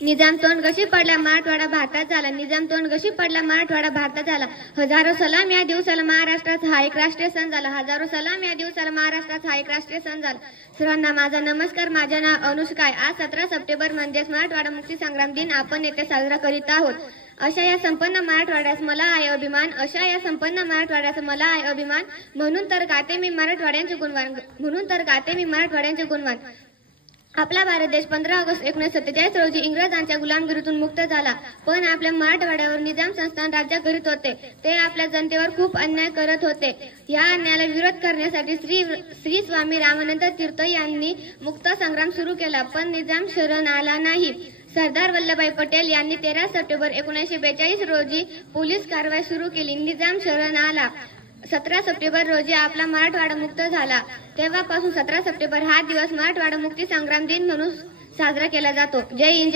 निजाम तोंडघशी पडला, मराठवाडा भारतात झाला. निजाम तोंडघशी पडला, मराठवाडा भारतात झाला. हजारो सलाम या दिवसाला महाराष्ट्रात हा एक राष्ट्रीय सण झाला. हजारो सलाम या दिवसाला महाराष्ट्रात हा एक राष्ट्रीय सण झाला. सर्वांना माझा नमस्कार. माझे नाव अनुष्का आहे. आज 17 सप्टेंबर म्हणजेच मराठवाडा मुक्ती संग्राम दिन आपण येथे साजरा करीत आहोत. अशा या संपन्न मराठवाड्यास मला आहे अभिमान. अशा या संपन्न मराठवाड्यास मला आहे अभिमान. म्हणून तर गाते मी मराठवाड्यांचे गुणवान. आपला भारत देश 15 ऑगस्ट 1947 रोजी इंग्रजांच्या गुलामगिरीतून मुक्त झाला. पण आपल्या मराठवाड्यावर निजाम संस्थान राज्य करीत होते. ते आपल्या जनतेवर खूप अन्याय करत होते. या अन्यायाला विरोध करण्यासाठी श्री स्वामी रामानंद तीर्थ यांनी मुक्त संग्राम सुरू केला. पण निजाम शरण आला नाही. सरदार वल्लभभाई पटेल यांनी 13 सप्टेंबर 1942 रोजी पोलीस कारवाई सुरू केली. निजाम शरण आला. 17 सप्टेंबर रोजी आपला मराठवाडा मुक्त झाला. तेव्हापासून 17 सप्टेंबर हा दिवस मराठवाडा मुक्ती संग्राम दिन म्हणून साजरा केला जातो. जय हिंद.